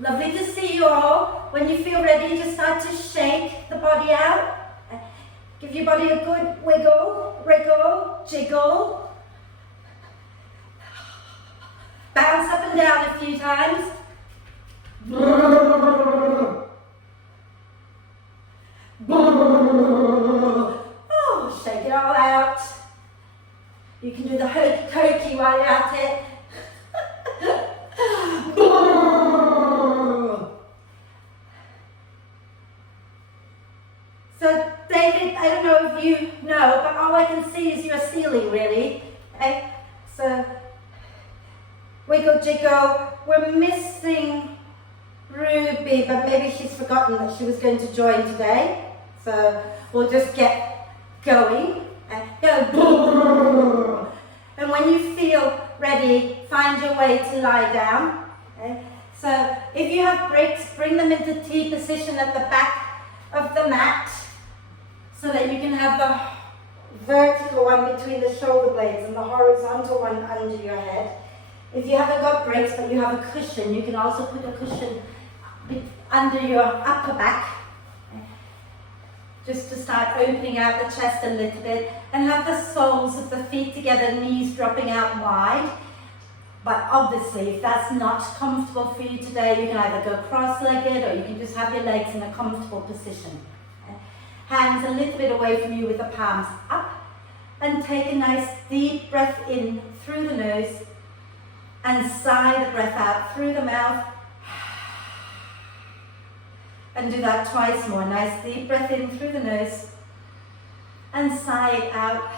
Lovely to see you all. When you feel ready, just start to shake the body out. Give your body a good wiggle, wriggle, jiggle. Bounce up and down a few times. Oh, shake it all out. You can do the hokey cokey while you're at it. So David, I don't know if you know, but all I can see is your ceiling really. Okay? So wiggle jiggle. We're missing Ruby, but maybe she's forgotten that she was going to join today. So we'll just get going. Go. And when you feel ready, find your way to lie down. Okay? So if you have breaks, bring them into T position at the back of the mat so that you can have the vertical one between the shoulder blades and the horizontal one under your head. If you haven't got breaks but you have a cushion, you can also put a cushion under your upper back, just to start opening out the chest a little bit, and have the soles of the feet together, knees dropping out wide. But obviously, if that's not comfortable for you today, you can either go cross-legged or you can just have your legs in a comfortable position. Hands a little bit away from you with the palms up, and take a nice deep breath in through the nose and sigh the breath out through the mouth. And do that twice more. Nice deep breath in through the nose and sigh it out.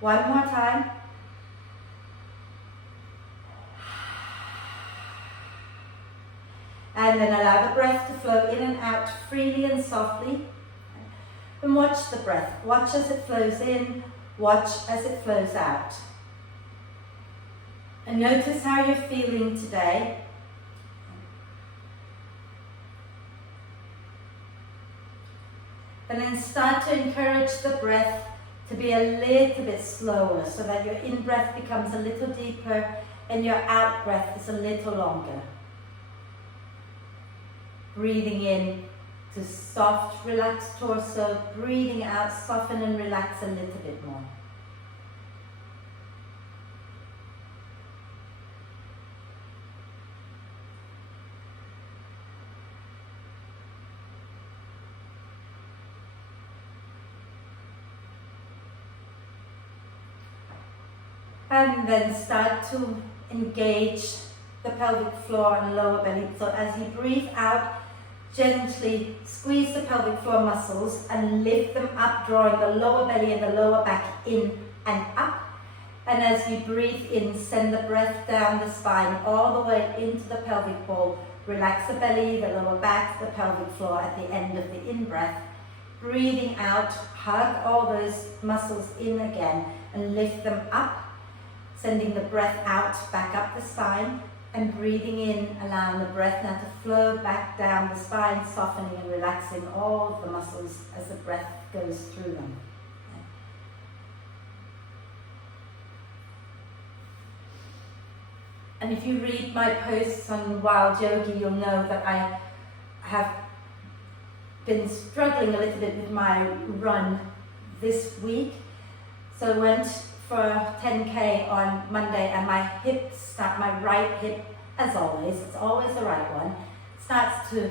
One more time. And then allow the breath to flow in and out freely and softly. And watch the breath. Watch as it flows in. Watch as it flows out. And notice how you're feeling today. And then start to encourage the breath to be a little bit slower so that your in-breath becomes a little deeper and your out-breath is a little longer. Breathing in to soft, relaxed torso. Breathing out, soften and relax a little bit more. And then start to engage the pelvic floor and lower belly. So as you breathe out, gently squeeze the pelvic floor muscles and lift them up, drawing the lower belly and the lower back in and up. And as you breathe in, send the breath down the spine all the way into the pelvic bowl. Relax the belly, the lower back, the pelvic floor at the end of the in-breath. Breathing out, hug all those muscles in again and lift them up. Sending the breath out, back up the spine, and breathing in, allowing the breath now to flow back down the spine, softening and relaxing all of the muscles as the breath goes through them. And if you read my posts on Wild Yogi, you'll know that I have been struggling a little bit with my run this week. So I went for 10K on Monday and my right hip, as always, it's always the right one, starts to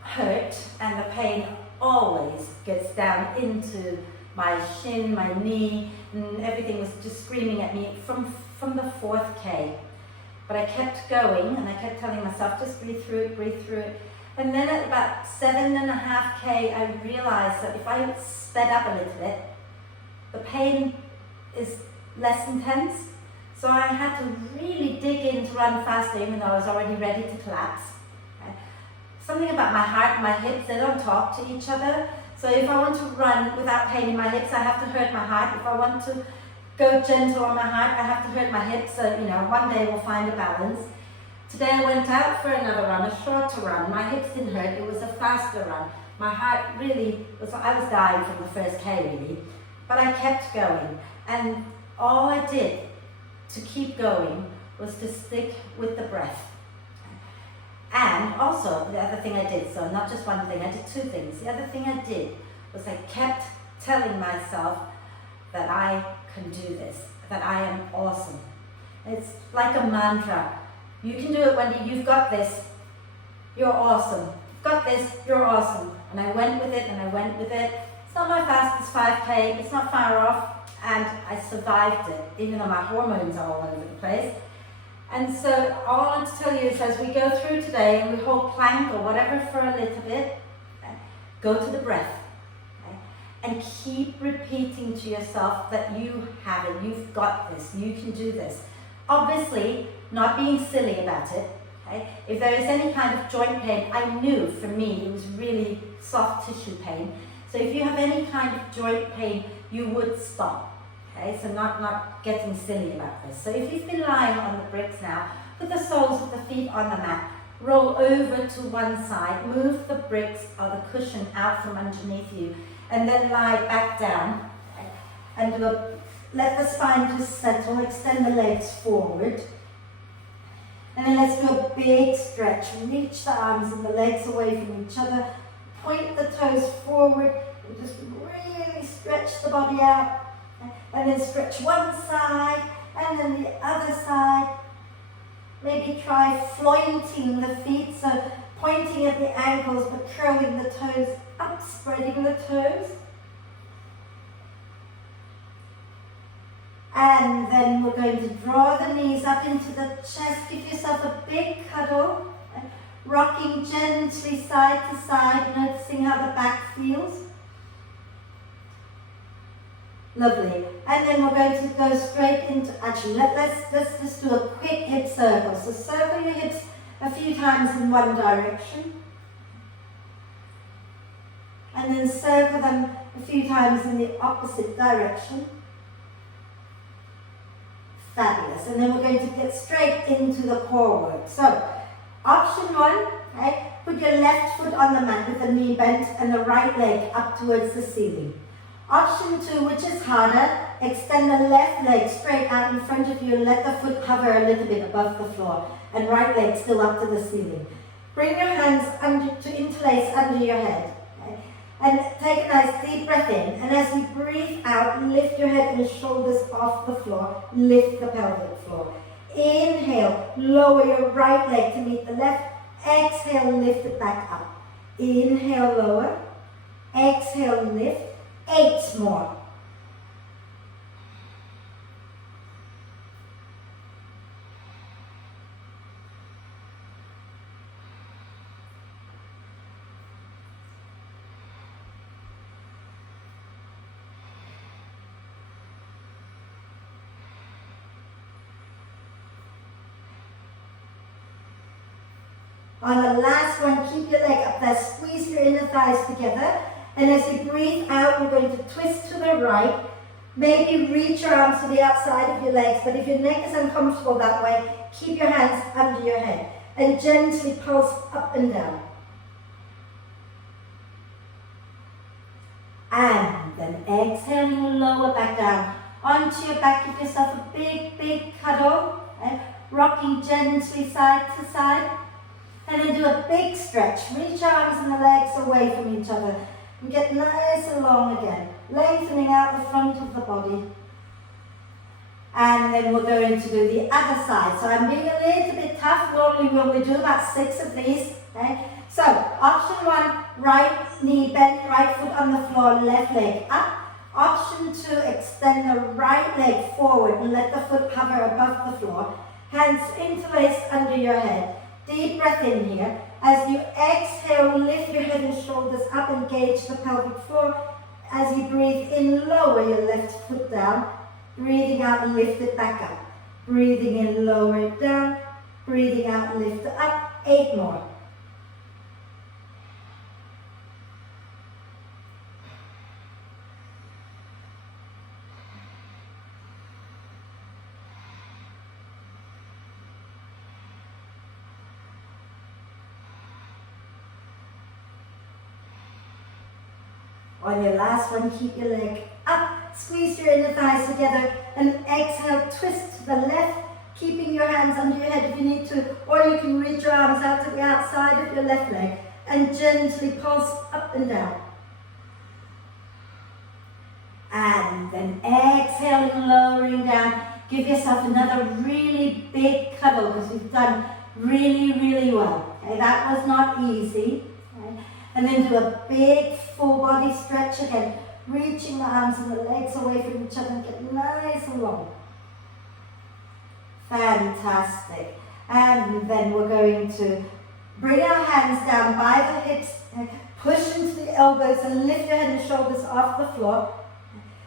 hurt and the pain always gets down into my shin, my knee, and everything was just screaming at me from the 4th K. But I kept going and I kept telling myself, just breathe through it, breathe through it. And then at about 7.5K, I realized that if I sped up a little bit, the pain is less intense. So I had to really dig in to run faster even though I was already ready to collapse. Okay. Something about my heart and my hips, they don't talk to each other. So if I want to run without pain in my hips, I have to hurt my heart. If I want to go gentle on my heart, I have to hurt my hips. So, one day we'll find a balance. Today I went out for another run, a shorter run. My hips didn't hurt, it was a faster run. My heart really I was dying from the 1st K really. But I kept going. And all I did to keep going was to stick with the breath. And also, the other thing I did, so not just one thing, I did two things. The other thing I did was I kept telling myself that I can do this, that I am awesome. It's like a mantra. You can do it, Wendy, you've got this, you're awesome. You've got this, you're awesome. And I went with it and I went with it. It's not my fastest 5K, it's not far off, and I survived it, even though my hormones are all over the place. And so all I want to tell you is, as we go through today and we hold plank or whatever for a little bit, go to the breath. And keep repeating to yourself that you have it, you've got this, you can do this. Obviously, not being silly about it. Okay? If there is any kind of joint pain, I knew for me it was really soft tissue pain. So if you have any kind of joint pain, you would stop. Okay? So not getting silly about this. So if you've been lying on the bricks now, put the soles of the feet on the mat, roll over to one side, move the bricks or the cushion out from underneath you, and then lie back down and let the spine just settle, extend the legs forward. And then let's do a big stretch. Reach the arms and the legs away from each other. Point the toes forward. Just really stretch the body out. And then stretch one side and then the other side. Maybe try flointing the feet, so pointing at the ankles but curling the toes up, spreading the toes. And then we're going to draw the knees up into the chest. Give yourself a big cuddle. Rocking gently side to side, noticing how the back feels. Lovely. And then we're going to go straight into, actually, let's just do a quick hip circle. So circle your hips a few times in one direction. And then circle them a few times in the opposite direction. Fabulous. And then we're going to get straight into the core work. So, option one, okay, put your left foot on the mat with the knee bent and the right leg up towards the ceiling. Option two, which is harder, extend the left leg straight out in front of you and let the foot hover a little bit above the floor, and right leg still up to the ceiling. Bring your hands to interlace under your head. Okay? And take a nice deep breath in, and as you breathe out, lift your head and shoulders off the floor, lift the pelvic floor. Inhale, lower your right leg to meet the left. Exhale, lift it back up. Inhale, lower. Exhale, lift. 8 more. On the last one, keep your leg up there, squeeze your inner thighs together, and as you breathe out, we're going to twist to the right. Maybe reach your arms to the outside of your legs, but if your neck is uncomfortable that way, keep your hands under your head and gently pulse up and down. And then exhaling, lower back down. Onto your back, give yourself a big, big cuddle, and rocking gently side to side. And then do a big stretch. Reach arms and the legs away from each other. And get nice and long again. Lengthening out the front of the body. And then we're going to do the other side. So I'm being a little bit tough. Normally we only do about 6 of these. Okay? So, option 1, right knee bent, right foot on the floor, left leg up. Option 2, extend the right leg forward and let the foot hover above the floor. Hands interlaced under your head. Deep breath in here. As you exhale, lift your head and shoulders up, engage the pelvic floor. As you breathe in, lower your left foot down. Breathing out, lift it back up. Breathing in, lower it down. Breathing out, lift it up. 8 more. On your last one, keep your leg up, squeeze your inner thighs together, and exhale, twist to the left, keeping your hands under your head if you need to, or you can reach your arms out to the outside of your left leg and gently pulse up and down. And then exhaling, lowering down. Give yourself another really big cuddle because you've done really, really well. Okay, that was not easy. Okay. And then do a big full body stretch again, reaching the arms and the legs away from each other and get nice and long. Fantastic. And then we're going to bring our hands down by the hips, push into the elbows and lift your head and shoulders off the floor.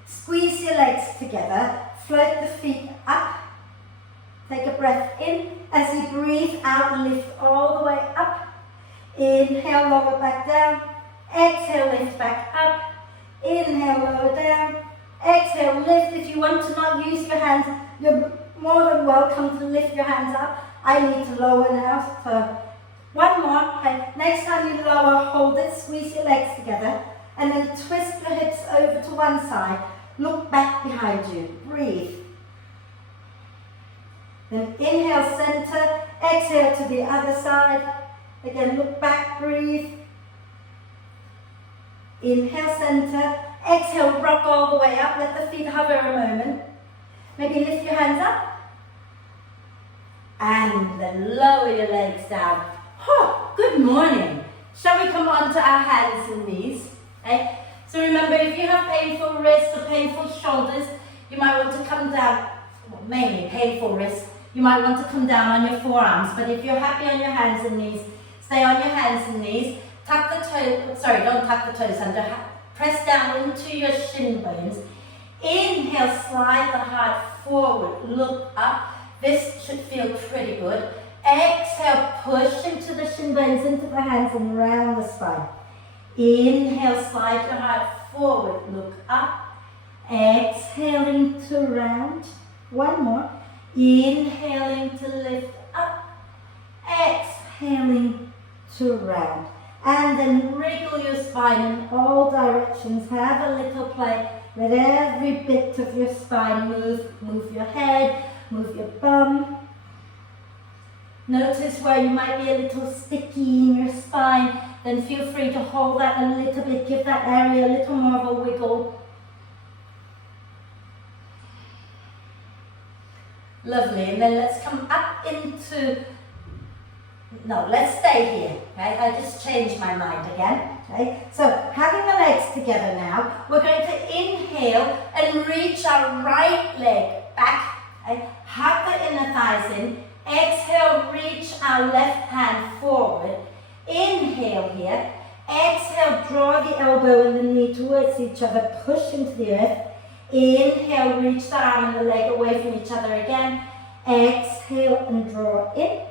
Squeeze your legs together, float the feet up. Take a breath in. As you breathe out, lift all the way up. Inhale, lower back down. Exhale, lift back up. Inhale, lower down. Exhale, lift. If you want to not use your hands, you're more than welcome to lift your hands up. I need to lower now, so one more. Okay. Next time you lower, hold it, squeeze your legs together, and then twist your hips over to one side. Look back behind you. Breathe. Then inhale, center. Exhale to the other side. Again, look back, breathe. Inhale, center. Exhale, rock all the way up. Let the feet hover a moment. Maybe lift your hands up. And then lower your legs down. Oh, good morning. Shall we come on to our hands and knees? Okay? So remember, if you have painful wrists or painful shoulders, you might want to come down, well, mainly painful wrists, you might want to come down on your forearms. But if you're happy on your hands and knees, stay on your hands and knees. Tuck the toes, sorry, don't tuck the toes under. Press down into your shin bones. Inhale, slide the heart forward, look up. This should feel pretty good. Exhale, push into the shin bones, into the hands and round the spine. Inhale, slide your heart forward, look up. Exhaling to round. One more. Inhaling to lift up. Exhaling to round. And then wriggle your spine in all directions. Have a little play. Let every bit of your spine move. Move your head, move your bum. Notice where you might be a little sticky in your spine. Then feel free to hold that a little bit. Give that area a little more of a wiggle. Lovely. And then let's come up into... No, let's stay here. Okay? I just changed my mind again. Okay? So, having the legs together now, we're going to inhale and reach our right leg back. Okay? Hug the inner thighs in. Exhale, reach our left hand forward. Inhale here. Exhale, draw the elbow and the knee towards each other. Push into the earth. Inhale, reach the arm and the leg away from each other again. Exhale and draw in.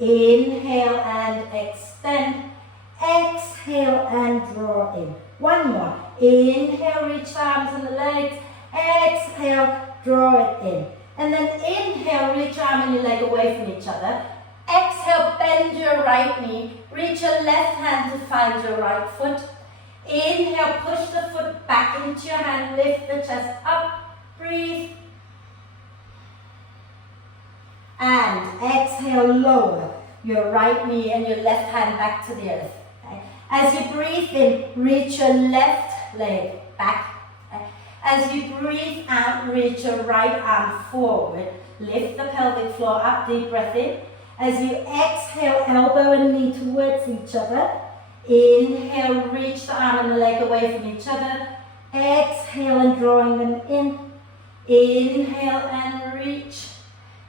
Inhale and extend. Exhale and draw in. One more. Inhale, reach the arms and the legs. Exhale, draw it in. And then inhale, reach your arm and your leg away from each other. Exhale, bend your right knee. Reach your left hand to find your right foot. Inhale, push the foot back into your hand. Lift the chest up. Breathe. And exhale, lower your right knee and your left hand back to the earth. Okay? As you breathe in, reach your left leg back. Okay? As you breathe out, reach your right arm forward. Lift the pelvic floor up, deep breath in. As you exhale, elbow and knee towards each other. Inhale, reach the arm and the leg away from each other. Exhale and drawing them in. Inhale and reach.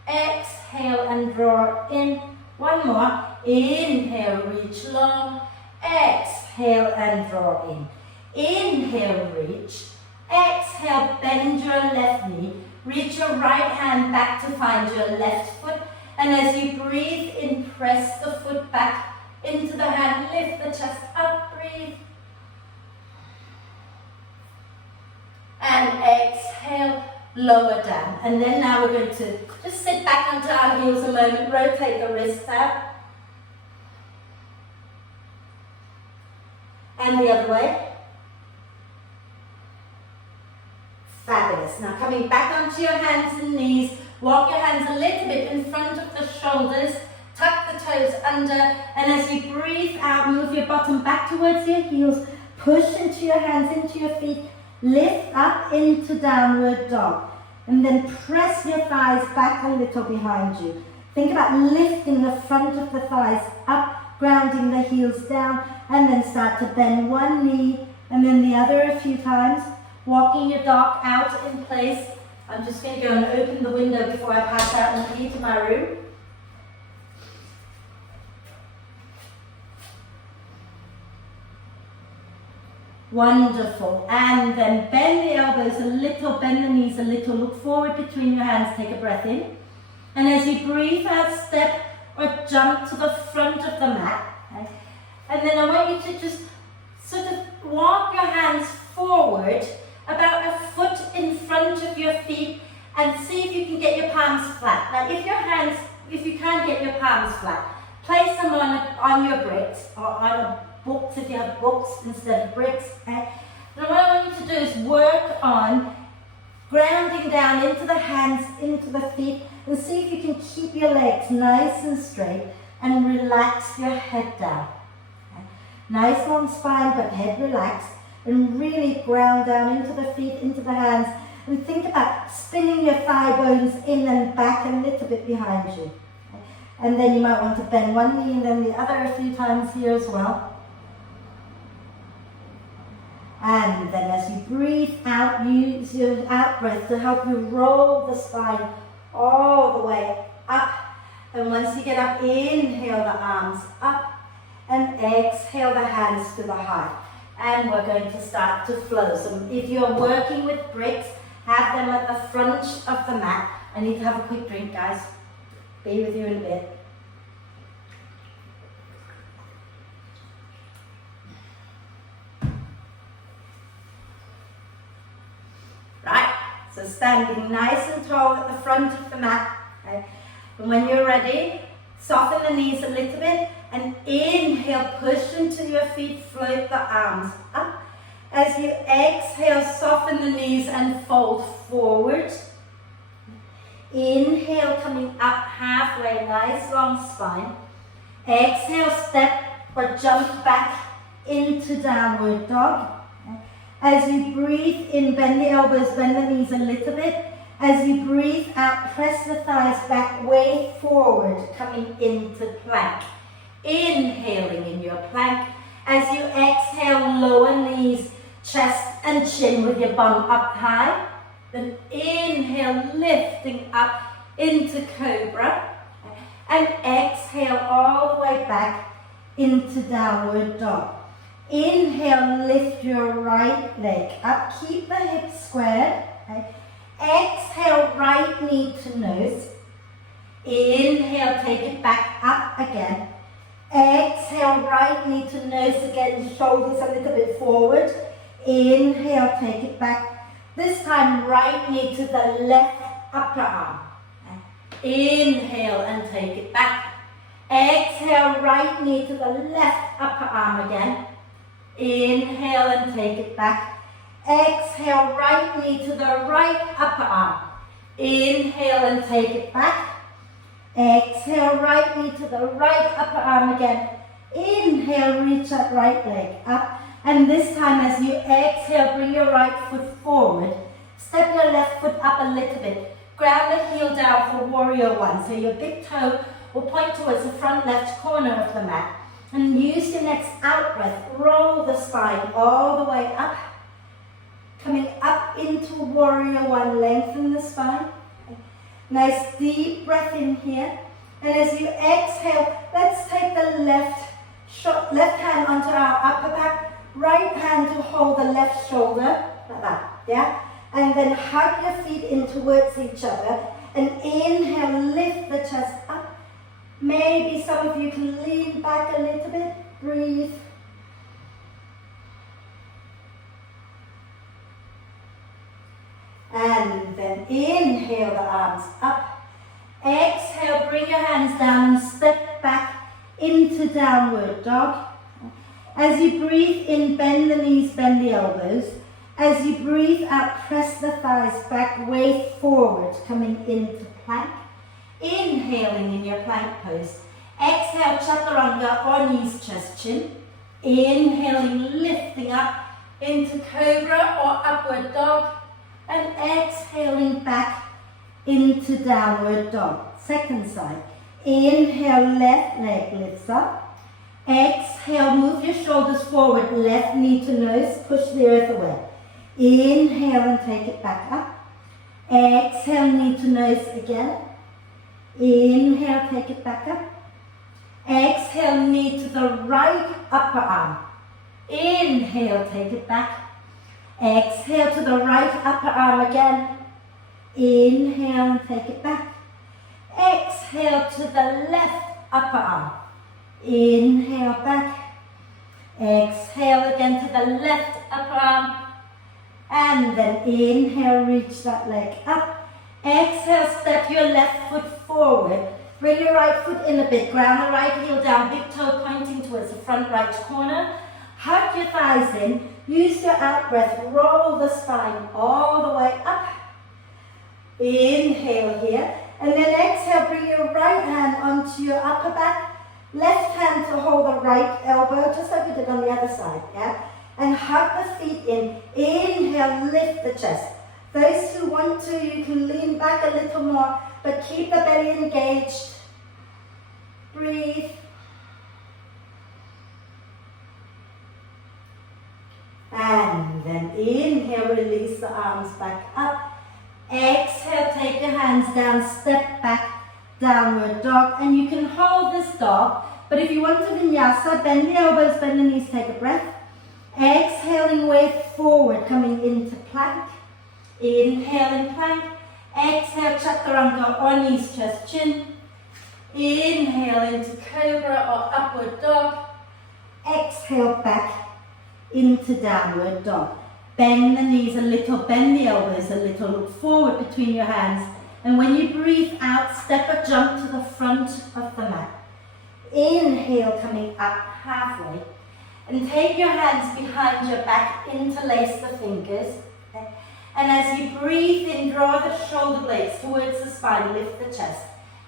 Exhale and draw in. One more. Inhale, reach long. Exhale and draw in. Inhale, reach. Exhale, bend your left knee. Reach your right hand back to find your left foot. And as you breathe in, press the foot back into the hand. Lift the chest up, breathe. And exhale, lower down. And then now we're going to just sit back onto our heels a moment. Rotate the wrists out. And the other way. Fabulous. Now coming back onto your hands and knees. Walk your hands a little bit in front of the shoulders. tuck the toes under, and as you breathe out, move your bottom back towards your heels, push into your hands, into your feet, lift up into downward dog, and then press your thighs back a little behind you. Think about lifting the front of the thighs up, grounding the heels down, and then start to bend one knee and then the other a few times, walking your dog out in place. I'm just going to go and open the window before I pass out and leave to my room. Wonderful. And then bend the elbows a little, bend the knees a little, look forward between your hands, take a breath in. And as you breathe out, step or jump to the front of the mat. Okay? And then I want you to just sort of walk your hands forward about a foot in front of your feet and see if you can get your palms flat. Now if you can't get your palms flat, place them on your bricks or on books if you have books instead of bricks. Okay? Now what I want you to do is work on grounding down into the hands, into the feet, and see if you can keep your legs nice and straight and relax your head down. Okay? Nice long spine but head relaxed, and really ground down into the feet, into the hands, and think about spinning your thigh bones in and back a little bit behind you. Okay? And then you might want to bend one knee and then the other a few times here as well. And then as you breathe out, use your out breath to help you roll the spine all the way up. And once you get up, inhale the arms up and exhale the hands to the heart. And we're going to start to flow. So if you're working with bricks, have them at the front of the mat. I need to have a quick drink, guys. Be with you in a bit. Right, so standing nice and tall at the front of the mat. Okay? And when you're ready, soften the knees a little bit and inhale, push into your feet, float the arms up. As you exhale, soften the knees and fold forward. Inhale, coming up halfway, nice long spine. Exhale, step or jump back into downward dog. As you breathe in, bend the elbows, bend the knees a little bit. As you breathe out, press the thighs back, way forward, coming into plank. Inhaling in your plank. As you exhale, lower knees, chest and chin with your bum up high. Then inhale, lifting up into cobra. And exhale all the way back into downward dog. Inhale, lift your right leg up. Keep the hips squared. Okay. Exhale, right knee to nose. Inhale, take it back up again. Exhale, right knee to nose again, shoulders a little bit forward. Inhale, take it back. This time, right knee to the left upper arm. Inhale and take it back. Exhale, right knee to the left upper arm again. Inhale and take it back. Exhale, right knee to the right upper arm. Inhale and take it back. Exhale, right knee to the right upper arm again. Inhale, reach that right leg up. And this time as you exhale, bring your right foot forward. Step your left foot up a little bit. Ground the heel down for warrior one. So your big toe will point towards the front left corner of the mat. And use your next out breath. Roll the spine all the way up. Coming up into warrior one, lengthen the spine. Nice deep breath in here. And as you exhale, let's take the left hand onto our upper back. Right hand to hold the left shoulder, like that, yeah? And then hug your feet in towards each other. And inhale, lift the chest up. Maybe some of you can lean back a little bit. Breathe. And then inhale the arms up. Exhale, bring your hands down and step back into downward dog. As you breathe in, bend the knees, bend the elbows. As you breathe out, press the thighs back, way forward, coming into plank. Inhaling in your plank pose. Exhale, chaturanga or knees, chest, chin. Inhaling, lifting up into cobra or upward dog. And exhaling back into downward dog. Second side. Inhale, left leg lifts up. Exhale, move your shoulders forward, left knee to nose, push the earth away. Inhale and take it back up. Exhale, knee to nose again. Inhale, take it back up. Exhale, knee to the right upper arm. Inhale, take it back. Exhale to the right upper arm again. Inhale and take it back. Exhale to the left upper arm. Inhale back. Exhale again to the left upper arm. And then inhale, reach that leg up. Exhale, step your left foot forward. Bring your right foot in a bit. Ground the right heel down, big toe pointing towards the front right corner. Hug your thighs in. Use your out breath. Roll the spine all the way up. Inhale here. And then exhale, bring your right hand onto your upper back. Left hand to hold the right elbow, just like we did on the other side, yeah? And hug the feet in. Inhale, lift the chest. Those who want to, you can lean back a little more, but keep the belly engaged. Breathe. And then inhale, release the arms back up. Exhale, take your hands down, step back, downward dog. And you can hold this dog, but if you want to vinyasa, bend the elbows, bend the knees, take a breath. Exhaling, weight forward, coming into plank. Inhaling plank. Exhale, chaturanga or knees, chest, chin. Inhale into cobra or upward dog. Exhale back into downward dog. Bend the knees a little, bend the elbows a little, look forward between your hands. And when you breathe out, step or jump to the front of the mat. Inhale, coming up halfway. And take your hands behind your back, interlace the fingers. Okay? And as you breathe in, draw the shoulder blades towards the spine, lift the chest.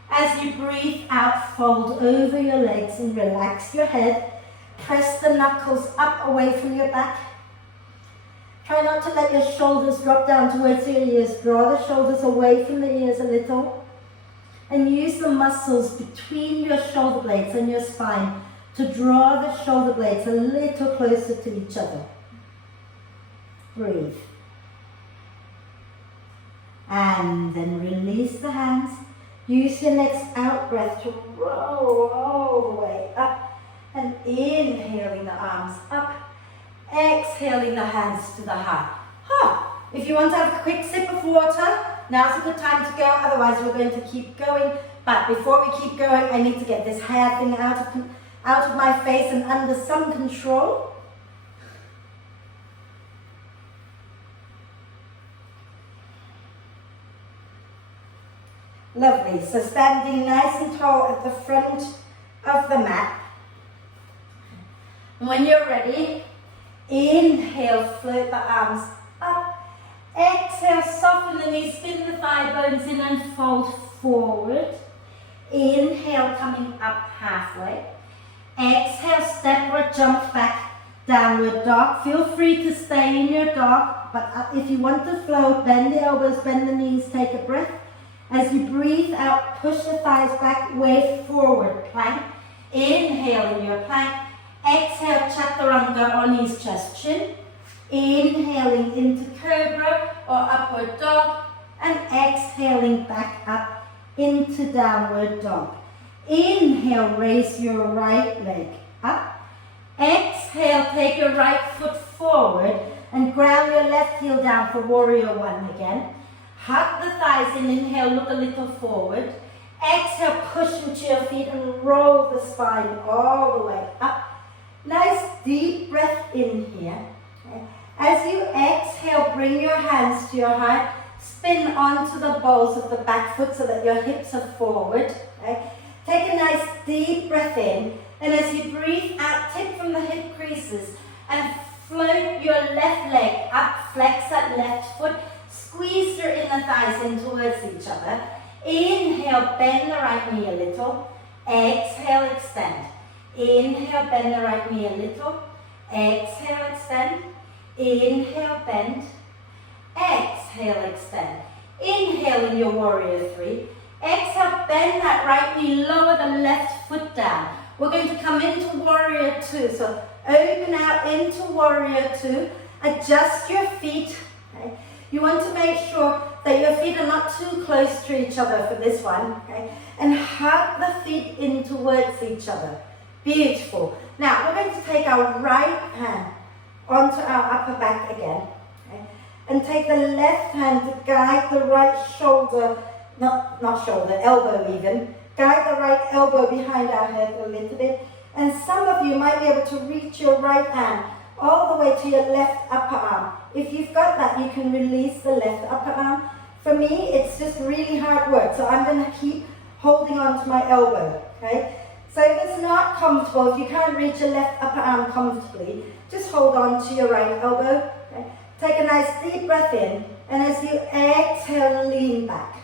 As you breathe out, fold over your legs and relax your head. Press the knuckles up away from your back. Try not to let your shoulders drop down towards your ears. Draw the shoulders away from the ears a little. And use the muscles between your shoulder blades and your spine to draw the shoulder blades a little closer to each other. Breathe. And then release the hands. Use your next out breath to roll all the way up. And inhaling the arms up. Exhaling the hands to the heart. If you want to have a quick sip of water, now's a good time to go, otherwise we're going to keep going. But before we keep going, I need to get this hair thing out of my face and under some control. Lovely, so standing nice and tall at the front of the mat. And when you're ready, inhale, float the arms up. Exhale, soften the knees, spin the thigh bones in and fold forward. Inhale, coming up halfway. Exhale, step or jump back, downward dog. Feel free to stay in your dog, but if you want to float, bend the elbows, bend the knees, take a breath. As you breathe out, push the thighs back, wave forward, plank. Inhale in your plank. Exhale, chaturanga or knees, chest, chin. Inhaling into cobra or upward dog. And exhaling back up into downward dog. Inhale, raise your right leg up. Exhale, take your right foot forward and ground your left heel down for warrior one again. Hug the thighs in, inhale, look a little forward. Exhale, push into your feet and roll the spine all the way up. Nice deep breath in here. As you exhale, bring your hands to your heart. Spin onto the balls of the back foot so that your hips are forward. Okay? Take a nice deep breath in. And as you breathe out, tip from the hip creases and float your left leg up. Flex that left foot. Squeeze your inner thighs in towards each other. Inhale, bend the right knee a little. Exhale, extend. Inhale, bend the right knee a little. Exhale, extend. Inhale, bend. Exhale, extend. Inhale in your warrior three. Exhale, bend that right knee, lower the left foot down. We're going to come into warrior two. So open out into warrior two. Adjust your feet. Okay? You want to make sure that your feet are not too close to each other for this one. Okay? And hug the feet in towards each other. Beautiful. Now we're going to take our right hand onto our upper back again. Okay? And take the left hand to guide the right shoulder, not shoulder, elbow even. Guide the right elbow behind our head a little bit. And some of you might be able to reach your right hand all the way to your left upper arm. If you've got that, you can release the left upper arm. For me, it's just really hard work, so I'm going to keep holding on to my elbow, okay? So if it's not comfortable, if you can't reach your left upper arm comfortably, just hold on to your right elbow, okay? Take a nice deep breath in, and as you exhale, lean back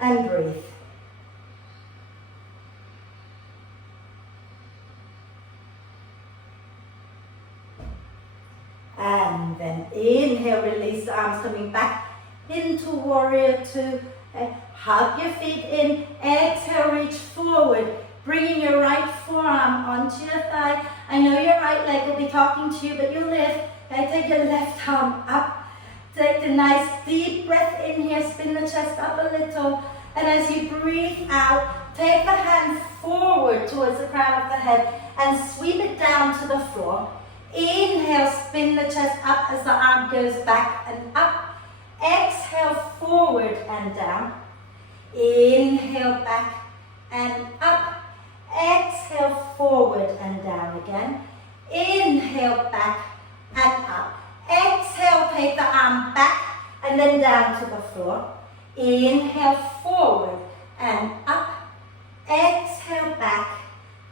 and breathe. And then inhale, release the arms coming back into warrior two. Okay. Hug your feet in. Exhale, reach forward. Bringing your right forearm onto your thigh. I know your right leg will be talking to you, but you lift. Okay. Take your left arm up. Take a nice deep breath in here. Spin the chest up a little. And as you breathe out, take the hand forward towards the crown of the head and sweep it down to the floor. Inhale, spin the chest up as the arm goes back and up. Exhale, forward and down. Inhale, back and up. Exhale, forward and down again. Inhale, back and up. Exhale, take the arm back and then down to the floor. Inhale, forward and up. Exhale, back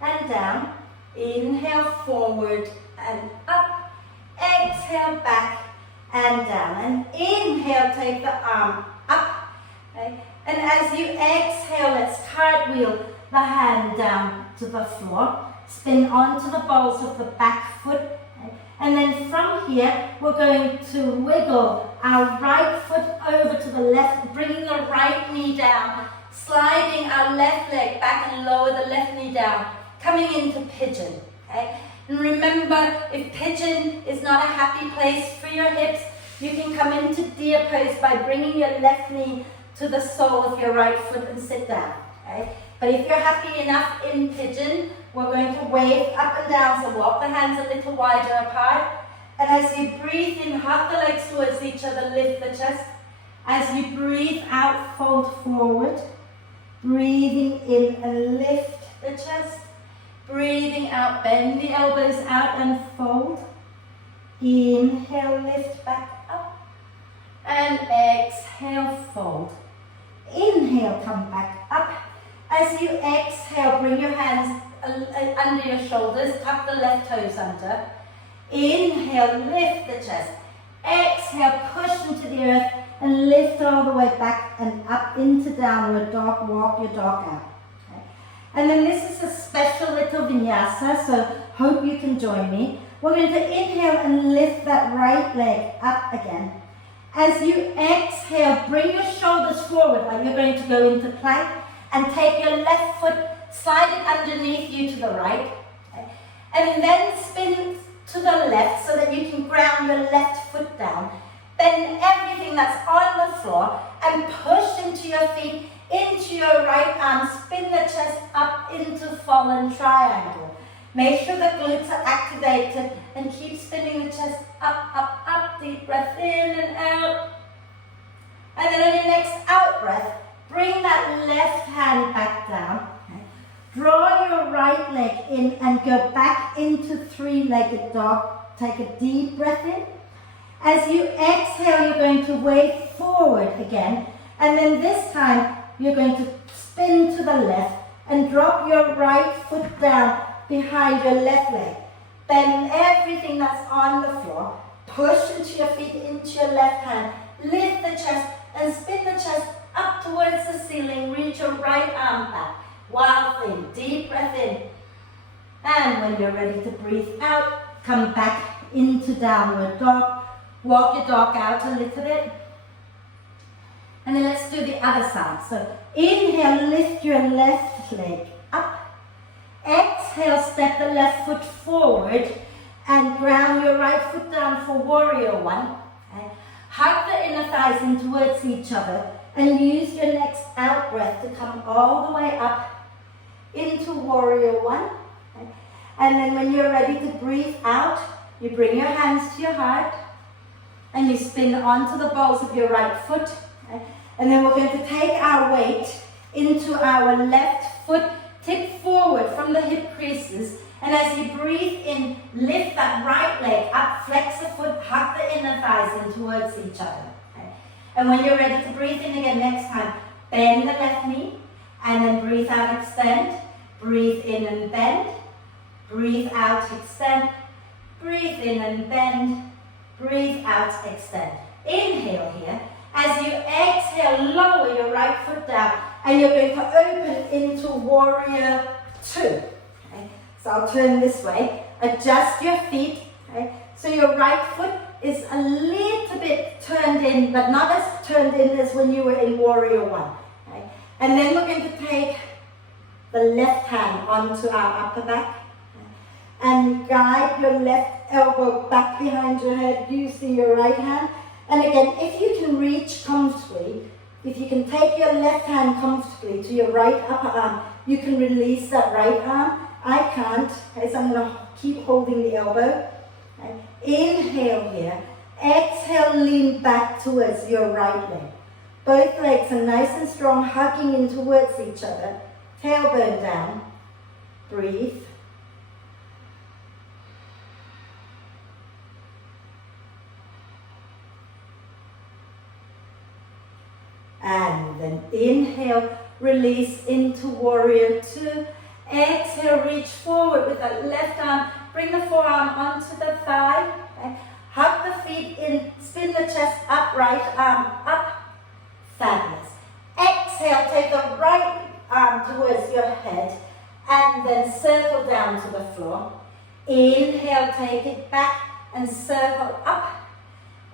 and down. Inhale, forward and up. Exhale, back and down. And inhale, take the arm up. Okay? And as you exhale, let's cartwheel the hand down to the floor. Spin onto the balls of the back foot. Okay? And then from here, we're going to wiggle our right foot over to the left, bringing the right knee down, sliding our left leg back and lower the left knee down, coming into pigeon. Okay? And remember, if pigeon is not a happy place for your hips, you can come into deer pose by bringing your left knee to the sole of your right foot and sit down. Okay? But if you're happy enough in pigeon, we're going to wave up and down, so walk the hands a little wider apart. And as you breathe in, hug the legs towards each other, lift the chest. As you breathe out, fold forward. Breathing in and lift the chest. Breathing out, bend the elbows out and fold. Inhale, lift back up. And exhale, fold. Inhale, come back up. As you exhale, bring your hands under your shoulders, tuck the left toes under. Inhale, lift the chest. Exhale, push into the earth and lift all the way back and up into downward dog. Walk your dog out. And then this is a special little vinyasa, so hope you can join me. We're going to inhale and lift that right leg up again. As you exhale, bring your shoulders forward like you're going to go into plank and take your left foot, slide it underneath you to the right. Okay? And then spin to the left so that you can ground your left foot down. Bend everything that's on the floor and push into your feet, into your right arm. Spin the chest up into fallen triangle. Make sure the glutes are activated and keep spinning the chest up, up, up. Deep breath in and out. And then on your next out breath, bring that left hand back down. Okay. Draw your right leg in and go back into three-legged dog. Take a deep breath in. As you exhale, you're going to wave forward again. And then this time, you're going to spin to the left and drop your right foot down behind your left leg. Bend everything that's on the floor. Push into your feet, into your left hand. Lift the chest and spin the chest up towards the ceiling. Reach your right arm back. wild thing. Deep breath in. And when you're ready to breathe out, come back into downward dog. Walk your dog out a little bit. And then let's do the other side. So inhale, lift your left leg up. Exhale, step the left foot forward and ground your right foot down for warrior one. Okay. Hug the inner thighs in towards each other and use your next out breath to come all the way up into warrior one. Okay. And then when you're ready to breathe out, you bring your hands to your heart and you spin onto the balls of your right foot. Okay. And then we're going to take our weight into our left foot, tip forward from the hip creases. And as you breathe in, lift that right leg up, flex the foot, hug the inner thighs in towards each other. Okay. And when you're ready to breathe in again next time, bend the left knee, and then breathe out, extend. Breathe in and bend. Breathe out, extend. Breathe in and bend. Breathe out, extend. Inhale here. As you exhale, lower your right foot down, and you're going to open into warrior two. Okay. So I'll turn this way. Adjust your feet. Okay. So your right foot is a little bit turned in, but not as turned in as when you were in warrior one. Okay. And then we're going to take the left hand onto our upper back and guide your left elbow back behind your head using your right hand. And again, if you can reach comfortably, if you can take your left hand comfortably to your right upper arm, you can release that right arm. I can't, okay, so I'm going to keep holding the elbow. Okay. Inhale here. Exhale, lean back towards your right leg. Both legs are nice and strong, hugging in towards each other. Tailbone down. Breathe. And then inhale, release into warrior two. Exhale, reach forward with that left arm. Bring the forearm onto the thigh. Okay. Hug the feet in, spin the chest up, right arm up. Fabulous. Exhale, take the right arm towards your head and then circle down to the floor. Inhale, take it back and circle up.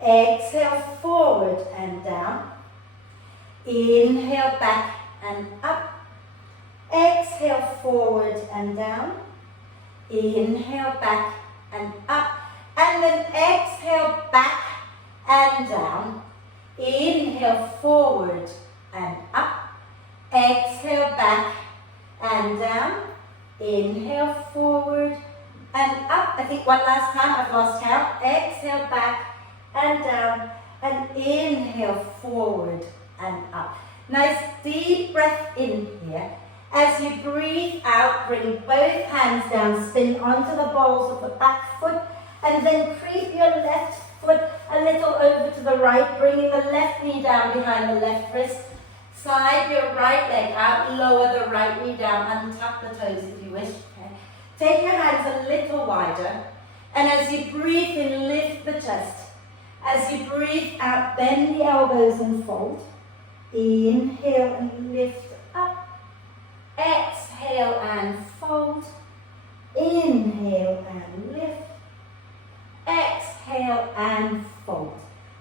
Exhale, forward and down. Inhale, back and up. Exhale, forward and down. Inhale, back and up. And then exhale, back and down. Inhale, forward and up. Exhale, back and down. Inhale, forward and up. I think one last time, I've lost count. Exhale, back and down. And inhale, forward and up. Nice deep breath in here. As you breathe out, bring both hands down, spin onto the balls of the back foot, and then creep your left foot a little over to the right, bringing the left knee down behind the left wrist. Slide your right leg out, lower the right knee down, untuck the toes if you wish. Okay. Take your hands a little wider, and as you breathe in, lift the chest. As you breathe out, bend the elbows and fold. Inhale and lift up. Exhale and fold. Inhale and lift. Exhale and fold.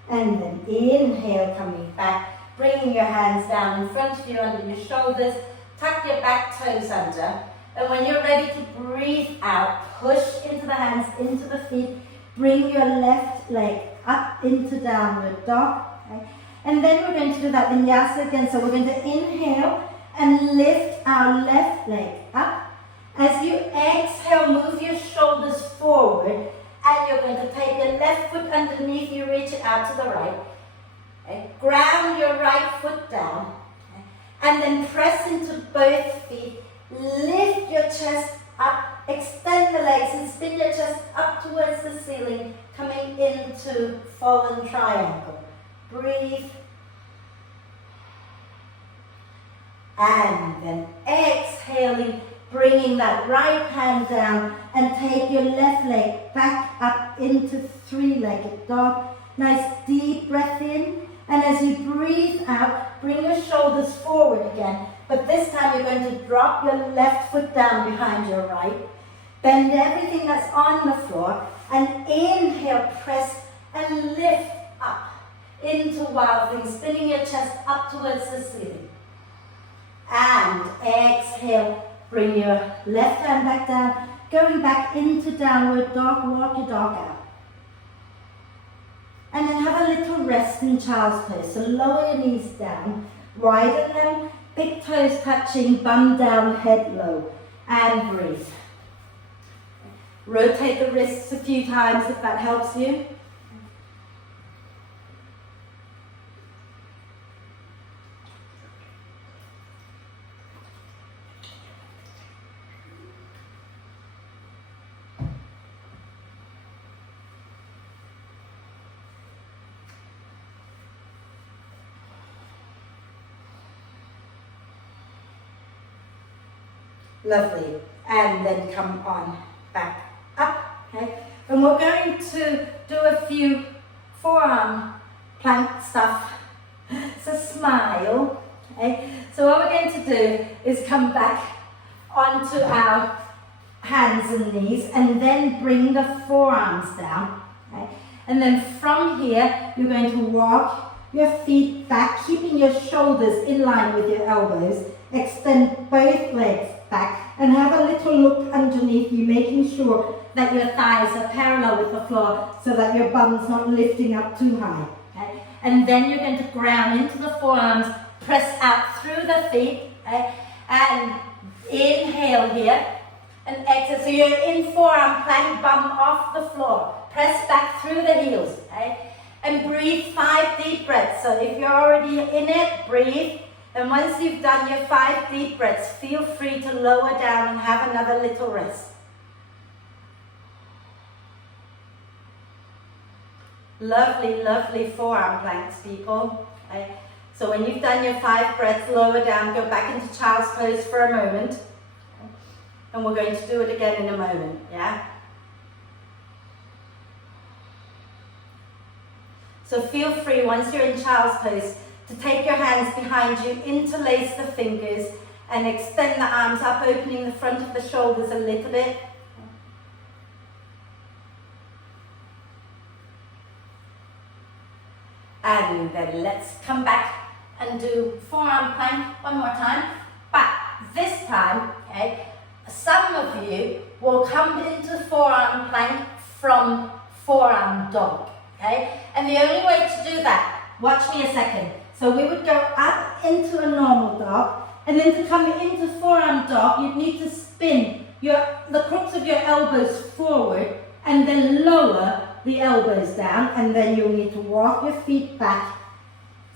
And then inhale, coming back, bringing your hands down in front of you under your shoulders. Tuck your back toes under. And when you're ready to breathe out, push into the hands, into the feet. Bring your left leg up into downward dog. Okay. And then we're going to do that vinyasa again. So we're going to inhale and lift our left leg up. As you exhale, move your shoulders forward. And you're going to take your left foot underneath you, reach it out to the right. Okay. Ground your right foot down. Okay. And then press into both feet. Lift your chest up. Extend the legs and spin your chest up towards the ceiling, coming into fallen triangle. Breathe. And then exhaling, bringing that right hand down and take your left leg back up into three-legged dog. Nice deep breath in. And as you breathe out, bring your shoulders forward again. But this time you're going to drop your left foot down behind your right. Bend everything that's on the floor and inhale, press and lift up into wild thing, spinning your chest up towards the ceiling. And exhale, bring your left hand back down, going back into downward dog, walk your dog out. And then have a little rest in child's pose. So lower your knees down, widen them, big toes touching, bum down, head low, and breathe. Rotate the wrists a few times if that helps you. Lovely. And then come on back up. Okay. And we're going to do a few forearm plank stuff. So smile. Okay. So what we're going to do is come back onto our hands and knees and then bring the forearms down. Okay. And then from here, you're going to walk your feet back, keeping your shoulders in line with your elbows. Extend both legs back and have a little look underneath you, making sure that your thighs are parallel with the floor so that your bum's not lifting up too high. Okay? And then you're going to ground into the forearms, press out through the feet, okay? And inhale here and exhale. So you're in forearm plank, bum off the floor. Press back through the heels. Okay? And breathe 5 deep breaths. So if you're already in it, breathe. And once you've done your 5 deep breaths, feel free to lower down and have another little rest. Lovely, lovely forearm planks, people. Okay. So when you've done your 5 breaths, lower down, go back into child's pose for a moment. Okay. And we're going to do it again in a moment, yeah? So feel free, once you're in child's pose, to take your hands behind you, interlace the fingers, and extend the arms up, opening the front of the shoulders a little bit. And then let's come back and do forearm plank one more time. But this time, okay, some of you will come into forearm plank from forearm dog. Okay? And the only way to do that, watch me a second. So we would go up into a normal dog, and then to come into forearm dog, you'd need to spin the crooks of your elbows forward, and then lower the elbows down, and then you'll need to walk your feet back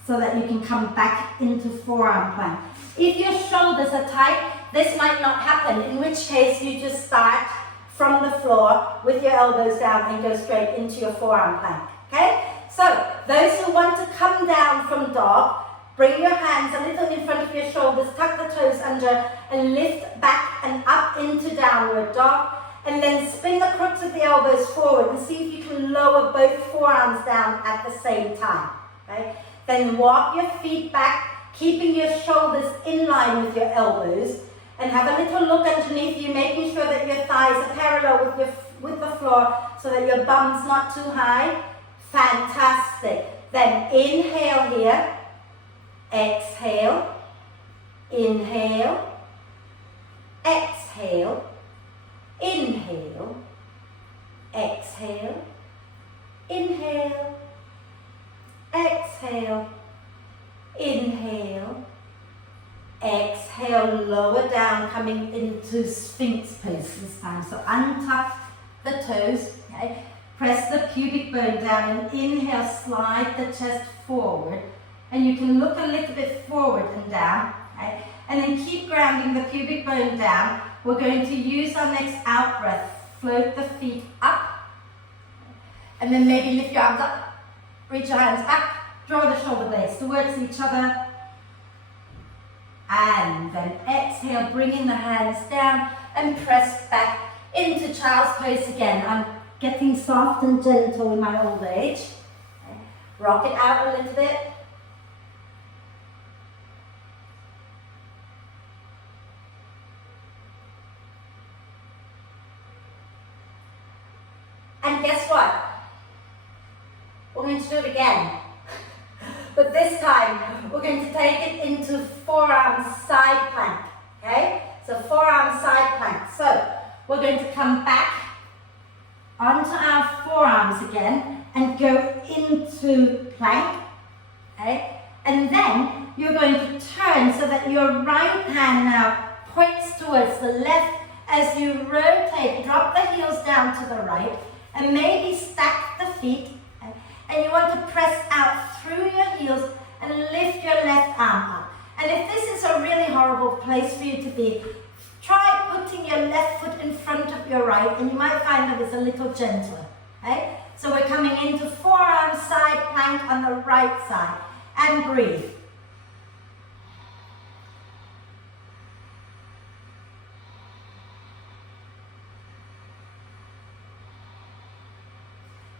so that you can come back into forearm plank. If your shoulders are tight, this might not happen, in which case you just start from the floor with your elbows down and go straight into your forearm plank. Okay? So, those who want to come down from dog, bring your hands a little in front of your shoulders, tuck the toes under, and lift back and up into downward dog. And then spin the crooks of the elbows forward and see if you can lower both forearms down at the same time. Okay? Then walk your feet back, keeping your shoulders in line with your elbows. And have a little look underneath you, making sure that your thighs are parallel with the floor so that your bum's not too high. Fantastic. Then inhale here, exhale, inhale, exhale, inhale, exhale, inhale, exhale, inhale, exhale, lower down, coming into Sphinx pose this time. So untuck the toes, okay? Press the pubic bone down and inhale, slide the chest forward. And you can look a little bit forward and down, okay? And then keep grounding the pubic bone down. We're going to use our next out breath. Float the feet up. And then maybe lift your arms up. Reach your hands back. Draw the shoulder blades towards each other. And then exhale, bringing the hands down and press back into child's pose again. I'm getting soft and gentle in my old age. Okay. Rock it out a little bit. And guess what? We're going to do it again. But this time, we're going to take it into forearm side plank. Okay? So forearm side plank. So we're going to come back onto our forearms again and go into plank. Okay? And then you're going to turn so that your right hand now points towards the left as you rotate. Drop the heels down to the right and maybe stack the feet. Okay? And you want to press out through your heels and lift your left arm up. And if this is a really horrible place for you to be, try putting your left foot in front of your right and you might find that it's a little gentler. Okay? So we're coming into forearm side plank on the right side. And breathe.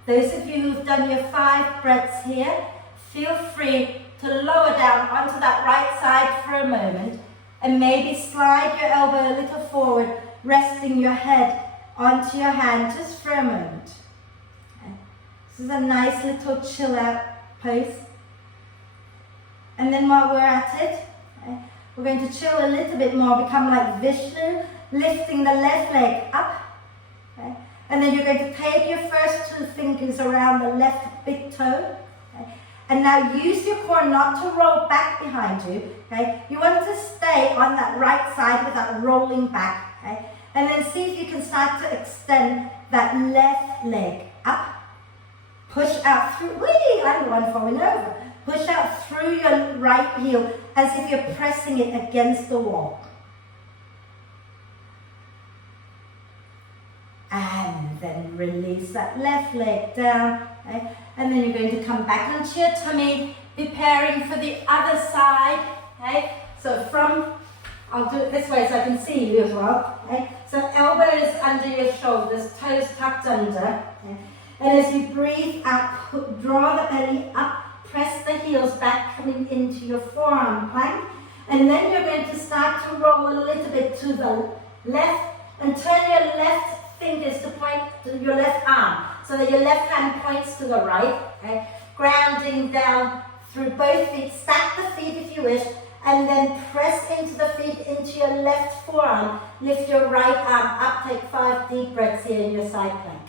Those of you who've done your 5 breaths here, feel free to lower down onto that right side for a moment and maybe slide your elbow a little forward, resting your head onto your hand just for a moment. Okay. This is a nice little chill out pose. And then while we're at it, okay, we're going to chill a little bit more, become like Vishnu, lifting the left leg up. Okay. And then you're going to take your first 2 fingers around the left big toe. Okay. And now use your core not to roll back behind you. Okay. You want to stay on that right side without rolling back. Okay. And then see if you can start to extend that left leg up. Push out through, whee, I'm the one falling over. Push out through your right heel as if you're pressing it against the wall. And then release that left leg down. Okay? And then you're going to come back onto your tummy, preparing for the other side. Okay? So I'll do it this way so I can see you as well. Okay? So elbows under your shoulders, toes tucked under. Okay? And as you breathe out, draw the belly up. Press the heels back, coming into your forearm plank. And then you're going to start to roll a little bit to the left and turn your left fingers to point to your left arm so that your left hand points to the right. Okay? Grounding down through both feet. Stack the feet if you wish. And then press into the feet into your left forearm. Lift your right arm up. Take 5 deep breaths here in your side plank.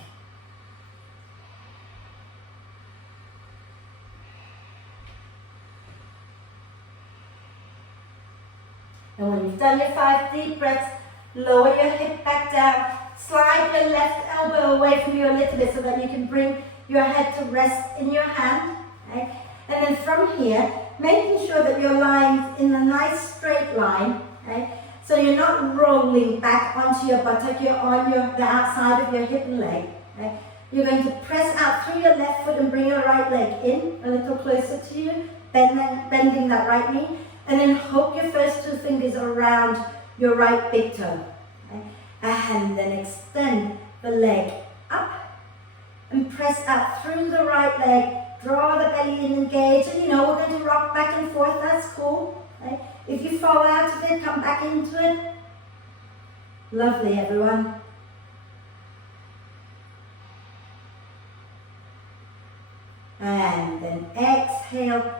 And when you've done your 5 deep breaths, lower your hip back down, slide your left elbow away from you a little bit so that you can bring your head to rest in your hand. Okay? And then from here, making sure that you're lying in a nice straight line. Okay? So you're not rolling back onto your buttock, you're on the outside of your hip and leg. Okay? You're going to press out through your left foot and bring your right leg in, a little closer to you, bending that right knee. And then hook your first 2 fingers around your right big toe. Okay? And then extend the leg up and press out through the right leg. Draw the belly in, engage. And we're going to rock back and forth. That's cool. Okay? If you fall out of it, come back into it. Lovely, everyone. And then exhale,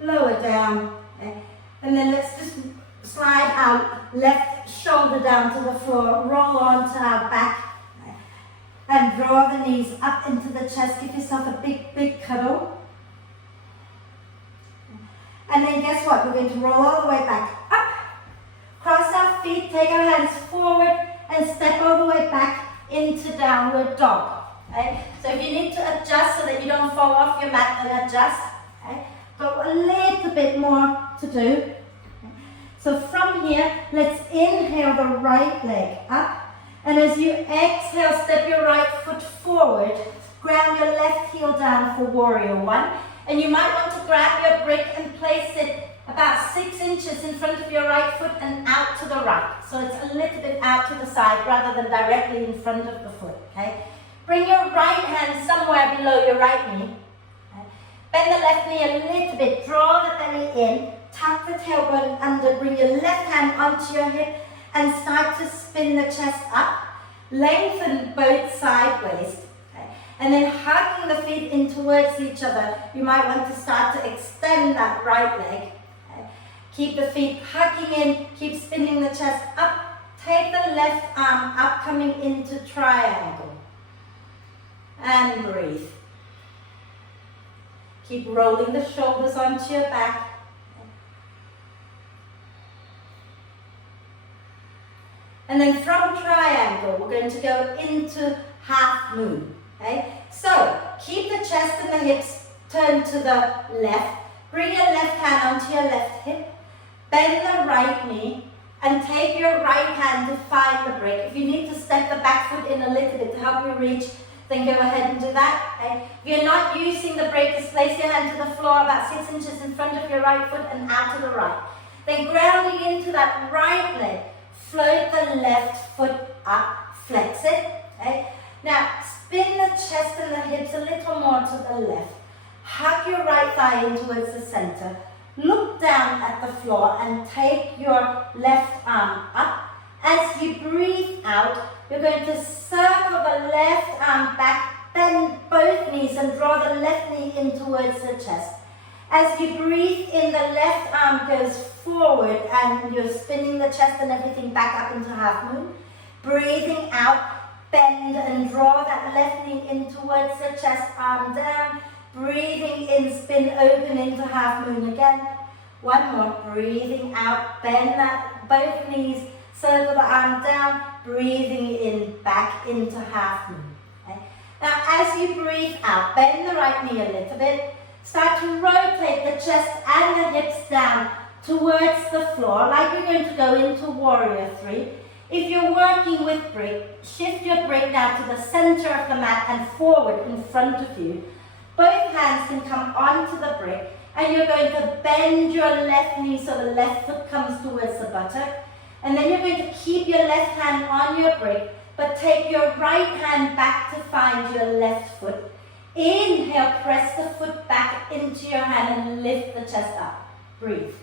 lower down. Okay? And then let's just slide out, left shoulder down to the floor, roll onto our back, and draw the knees up into the chest. Give yourself a big, big cuddle. And then guess what? We're going to roll all the way back up, cross our feet, take our hands forward, and step all the way back into downward dog. Okay? So if you need to adjust so that you don't fall off your mat, then adjust. Okay? Got a little bit more to do. So from here, let's inhale the right leg up. And as you exhale, step your right foot forward. Ground your left heel down for warrior 1. And you might want to grab your brick and place it about 6 inches in front of your right foot and out to the right. So it's a little bit out to the side rather than directly in front of the foot. Okay? Bring your right hand somewhere below your right knee. Okay? Bend the left knee a little bit. Draw the belly in. Tuck the tailbone under. Bring your left hand onto your hip and start to spin the chest up. Lengthen both sideways. Okay? And then hugging the feet in towards each other. You might want to start to extend that right leg. Okay. Keep the feet hugging in, keep spinning the chest up. Take the left arm up, coming into triangle. And breathe. Keep rolling the shoulders onto your back. And then from triangle, we're going to go into half moon. Okay? So, keep the chest and the hips turned to the left. Bring your left hand onto your left hip. Bend the right knee and take your right hand to find the brick. If you need to step the back foot in a little bit to help you reach, then go ahead and do that. Okay? If you're not using the brick, just place your hand to the floor about 6 inches in front of your right foot and out to the right. Then grounding into that right leg, float the left foot up, flex it. Okay? Now, spin the chest and the hips a little more to the left. Hug your right thigh in towards the center. Look down at the floor and take your left arm up. As you breathe out, you're going to circle the left arm back, bend both knees and draw the left knee in towards the chest. As you breathe in, the left arm goes forward and you're spinning the chest and everything back up into half moon. Breathing out, bend and draw that left knee in towards the chest, arm down. Breathing in, spin open into half moon again. One more, breathing out, bend that both knees, circle the arm down, breathing in, back into half moon. Okay? Now as you breathe out, bend the right knee a little bit. Start to rotate the chest and the hips down towards the floor, like you're going to go into warrior 3. If you're working with brick, shift your brick now to the center of the mat and forward in front of you. Both hands can come onto the brick, and you're going to bend your left knee so the left foot comes towards the buttock. And then you're going to keep your left hand on your brick, but take your right hand back to find your left foot. Inhale, press the foot back into your hand and lift the chest up. Breathe.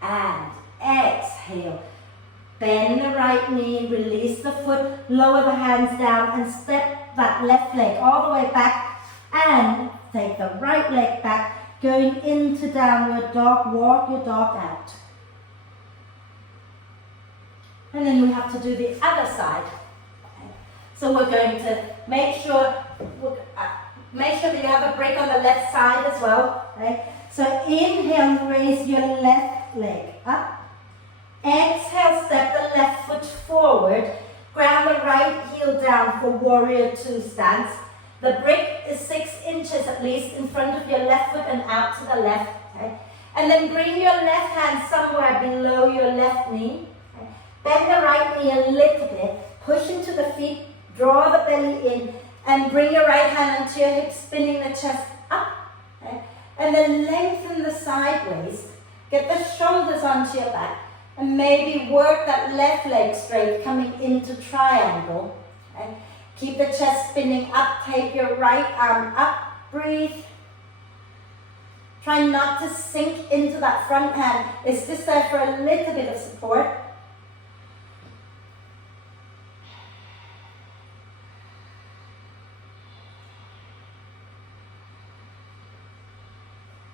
And exhale. Bend the right knee, release the foot, lower the hands down and step that left leg all the way back and take the right leg back, going into downward dog, walk your dog out. And then we have to do the other side. Okay. So we're going to make sure that you have a break on the left side as well. Okay. So inhale, raise your left leg up. Exhale, step the left foot forward. Ground the right heel down for warrior 2 stance. The brick is 6 inches at least in front of your left foot and out to the left. Okay? And then bring your left hand somewhere below your left knee. Okay? Bend the right knee a little bit. Push into the feet. Draw the belly in. And bring your right hand onto your hip, spinning the chest up. Okay? And then lengthen the sideways. Get the shoulders onto your back. And maybe work that left leg straight, coming into triangle. Okay? Keep the chest spinning up, take your right arm up, breathe. Try not to sink into that front hand. It's just there for a little bit of support.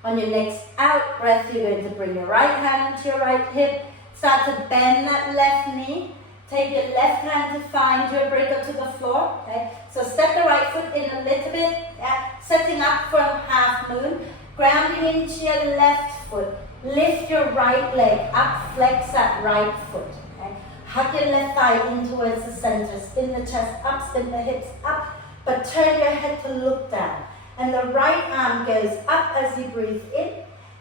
On your next out breath, you're going to bring your right hand into your right hip. Start to bend that left knee. Take your left hand to find your breaker to the floor. Okay? So step the right foot in a little bit. Yeah? Setting up for half moon. Grounding into your left foot. Lift your right leg up. Flex that right foot. Okay? Hug your left thigh in towards the center. Spin the chest up. Spin the hips up. But turn your head to look down. And the right arm goes up as you breathe in.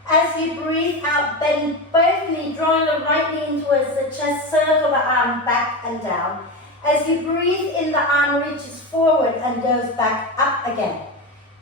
As you breathe out, bend both knees, drawing the right knee in towards the chest, circle the arm back and down. As you breathe in, the arm reaches forward and goes back up again.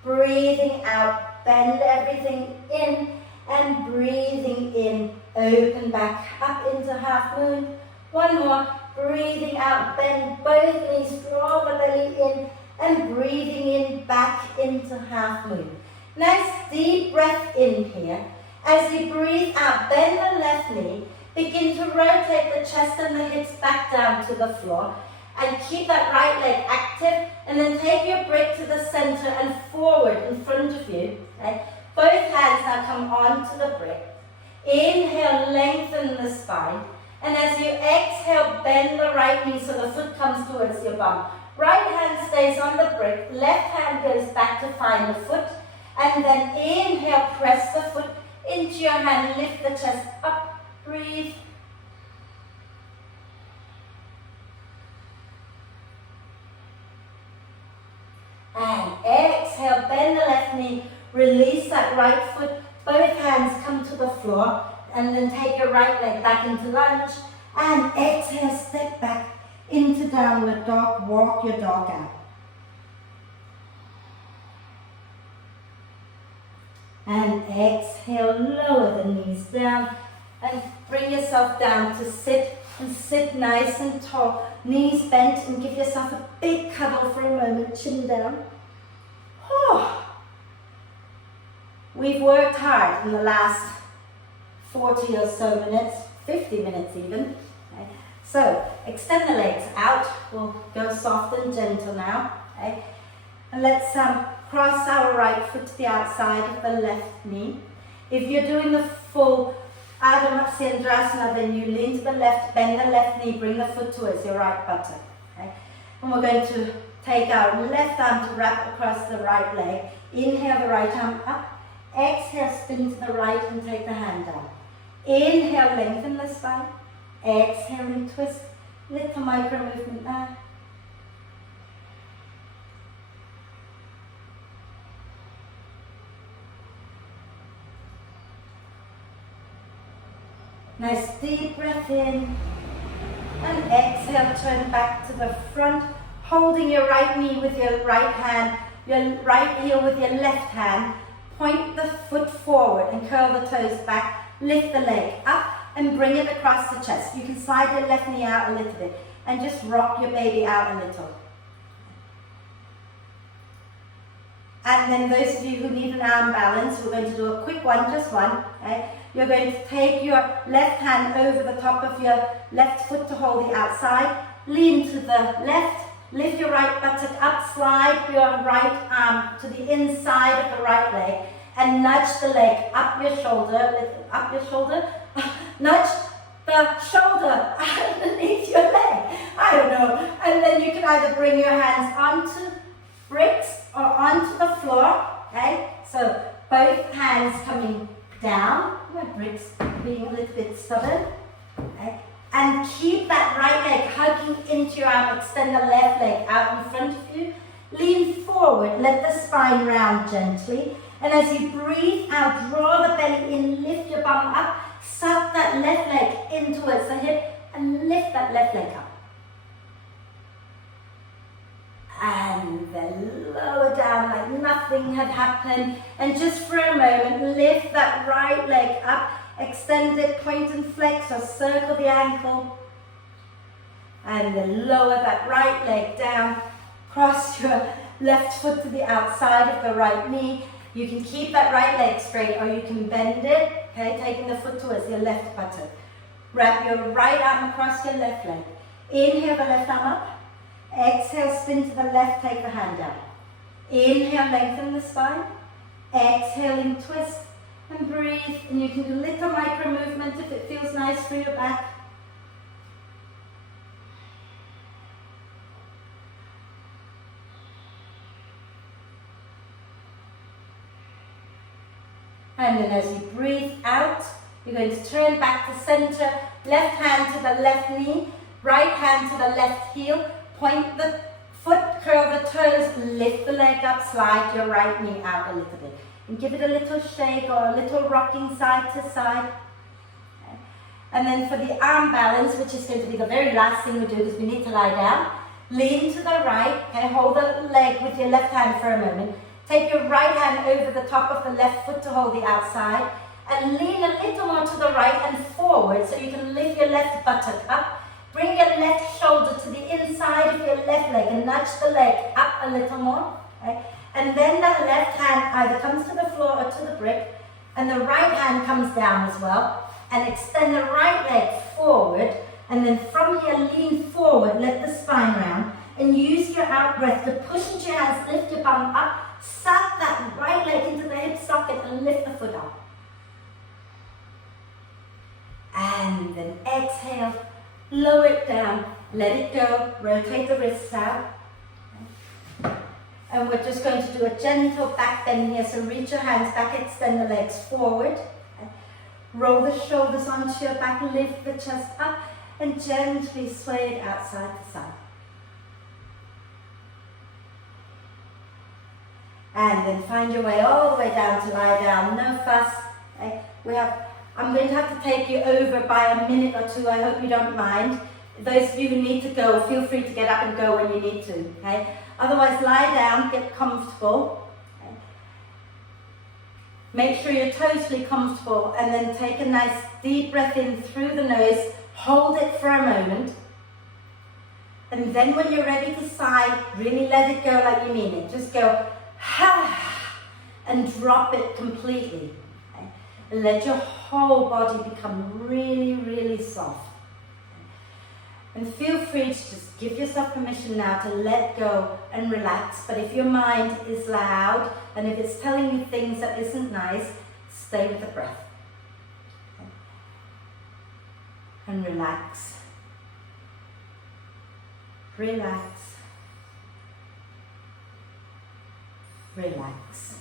Breathing out, bend everything in, and breathing in, open back up into half moon. One more, breathing out, bend both knees, draw the belly in, and breathing in, back into half moon. Nice deep breath in here. As you breathe out, bend the left knee, Begin to rotate the chest and the hips back down to the floor. And keep that right leg active. And then take your brick to the center and forward in front of you. Okay? Both hands now come onto the brick. Inhale, lengthen the spine. And as you exhale, bend the right knee so the foot comes towards your bum. Right hand stays on the brick. Left hand goes back to find the foot. And then inhale, press the foot into your hand. Lift the chest up. Breathe. And exhale, bend the left knee. Release that right foot. Both hands come to the floor. And then take your right leg back into lunge. And exhale, step back into downward dog. Walk your dog out. And exhale, lower the knees down. And bring yourself down to sit. And sit nice and tall. Knees bent and give yourself a big cuddle for a moment. Chin down. Oh. We've worked hard in the last 40 or so minutes, 50 minutes even. Okay. So, extend the legs out. We'll go soft and gentle now. Okay. And let's cross our right foot to the outside of the left knee. If you're doing the full Ardha Matsyendrasana, then you lean to the left, bend the left knee, bring the foot towards your right buttock. Okay. And we're going to take our left arm to wrap across the right leg. Inhale the right arm up. Exhale, spin to the right and take the hand down. Inhale, lengthen the spine. Exhale and twist. Little micro movement there. Nice deep breath in. And exhale, turn back to the front. Holding your right knee with your right hand. Your right heel with your left hand. Point the foot forward and curl the toes back. Lift the leg up and bring it across the chest. You can slide your left knee out a little bit and just rock your baby out a little. And then those of you who need an arm balance, we're going to do a quick one, just one. Okay? You're going to take your left hand over the top of your left foot to hold the outside. Lean to the left. Lift your right buttock up, slide your right arm to the inside of the right leg and nudge the leg up your shoulder, nudge the shoulder underneath your leg. I don't know. And then you can either bring your hands onto bricks or onto the floor, okay? So both hands coming down, my bricks being a little bit stubborn, okay? And keep that right leg hugging into your arm. Extend the left leg out in front of you. Lean forward. Let the spine round gently. And as you breathe out, draw the belly in. Lift your bum up. Suck that left leg in towards the hip. And lift that left leg up. And then lower down like nothing had happened. And just for a moment, lift that right leg up. Extend it, point and flex or circle the ankle. And then lower that right leg down. Cross your left foot to the outside of the right knee. You can keep that right leg straight or you can bend it, okay, taking the foot towards your left buttock. Wrap your right arm across your left leg. Inhale the left arm up. Exhale, spin to the left, take the hand down. Inhale, lengthen the spine. Exhaling, twist. And breathe, and you can do little micro movement if it feels nice for your back. And then as you breathe out, you're going to turn back to center, left hand to the left knee, right hand to the left heel, point the foot, curl the toes, lift the leg up, slide your right knee out a little bit. And give it a little shake or a little rocking side to side. Okay. And then for the arm balance, which is going to be the very last thing we do because we need to lie down, lean to the right, okay, hold the leg with your left hand for a moment. Take your right hand over the top of the left foot to hold the outside and lean a little more to the right and forward so you can lift your left buttock up. Bring your left shoulder to the inside of your left leg and nudge the leg up a little more. Okay. And then that left hand either comes to the floor or to the brick, and the right hand comes down as well. and extend the right leg forward, and then from here lean forward, let the spine round, and use your out breath to push into your hands, lift your bum up, suck that right leg into the hip socket and lift the foot up. And then exhale, lower it down, let it go, rotate the wrists out. And we're just going to do a gentle back bend here, so reach your hands back, extend the legs forward. Roll the shoulders onto your back, lift the chest up, and gently sway it outside to side. And then find your way all the way down to lie down, no fuss. Okay? I'm going to have to take you over by a minute or two, I hope you don't mind. Those of you who need to go, feel free to get up and go when you need to. Okay? Otherwise, lie down, get comfortable. Okay? Make sure you're totally comfortable, and then take a nice deep breath in through the nose, hold it for a moment. And then when you're ready to sigh, really let it go like you mean it. Just go, ha, and drop it completely. Okay? And let your whole body become really, really soft. And feel free to just give yourself permission now to let go and relax. But if your mind is loud and if it's telling you things that isn't nice, stay with the breath. Okay? And relax. Relax. Relax.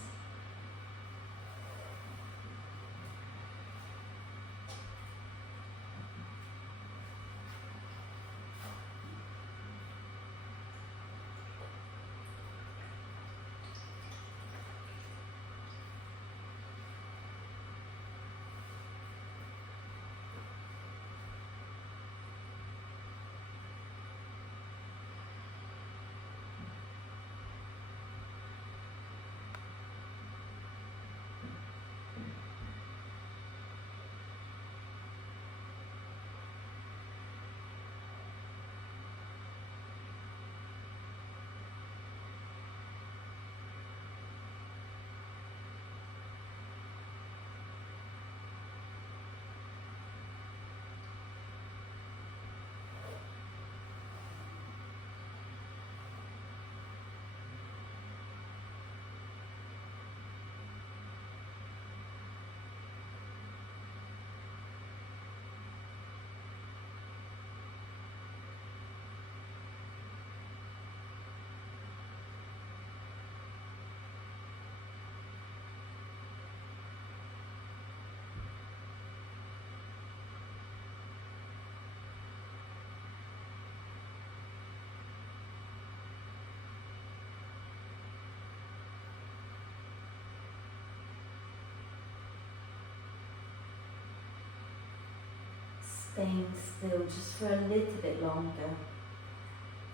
Staying still just for a little bit longer.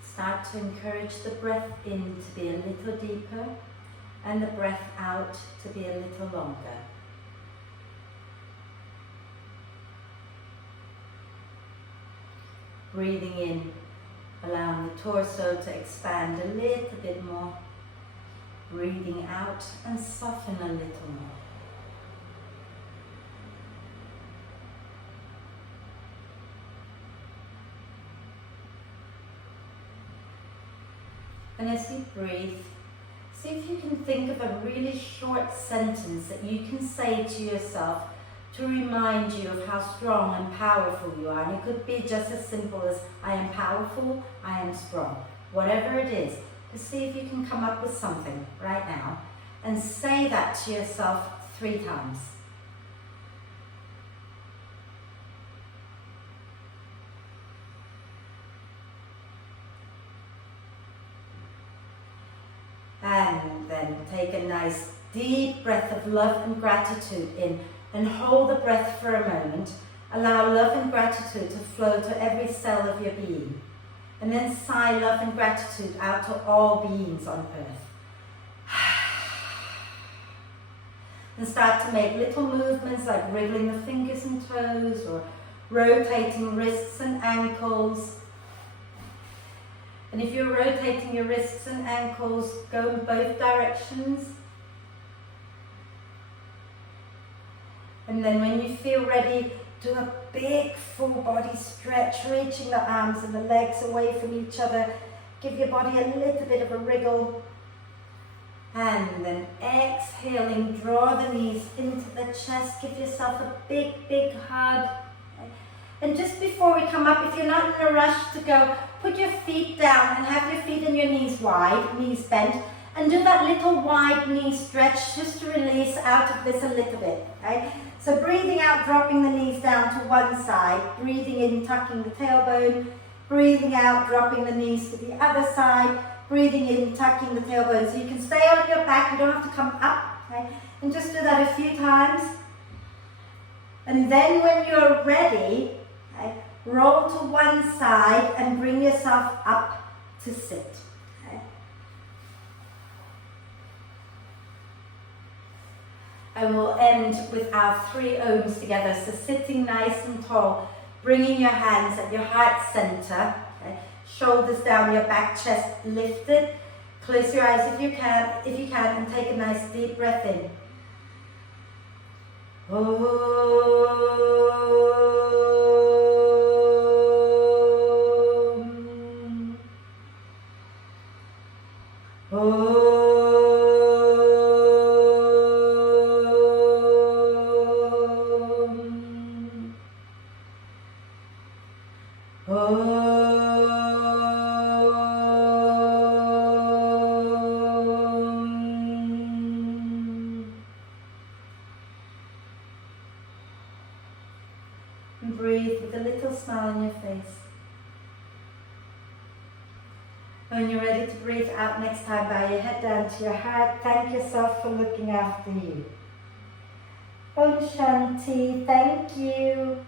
Start to encourage the breath in to be a little deeper and the breath out to be a little longer. Breathing in, allowing the torso to expand a little bit more. Breathing out and soften a little more. And as you breathe, see if you can think of a really short sentence that you can say to yourself to remind you of how strong and powerful you are. And it could be just as simple as, I am powerful, I am strong. Whatever it is, just see if you can come up with something right now and say that to yourself 3 times. And then take a nice deep breath of love and gratitude in, and hold the breath for a moment. Allow love and gratitude to flow to every cell of your being. And then sigh love and gratitude out to all beings on earth. And start to make little movements like wriggling the fingers and toes or rotating wrists and ankles. And if you're rotating your wrists and ankles, go in both directions. And then when you feel ready, do a big full body stretch, reaching the arms and the legs away from each other. Give your body a little bit of a wriggle. And then exhaling, draw the knees into the chest. Give yourself a big, big hug. And just before we come up, if you're not in a rush to go, put your feet down and have your feet and your knees wide, knees bent, and do that little wide knee stretch just to release out of this a little bit. Okay? So breathing out, dropping the knees down to one side, breathing in, tucking the tailbone, breathing out, dropping the knees to the other side, breathing in, tucking the tailbone. So you can stay on your back, you don't have to come up, okay? And just do that a few times. And then when you're ready, okay, roll to one side and bring yourself up to sit. Okay? And we'll end with our 3 Oms together. So sitting nice and tall, bringing your hands at your heart center, okay? Shoulders down, your back, chest lifted. Close your eyes if you can, and take a nice deep breath in. And breathe with a little smile on your face. When you're ready to breathe out next time, bow your head down to your heart. Thank yourself for looking after you. Om Shanti, thank you.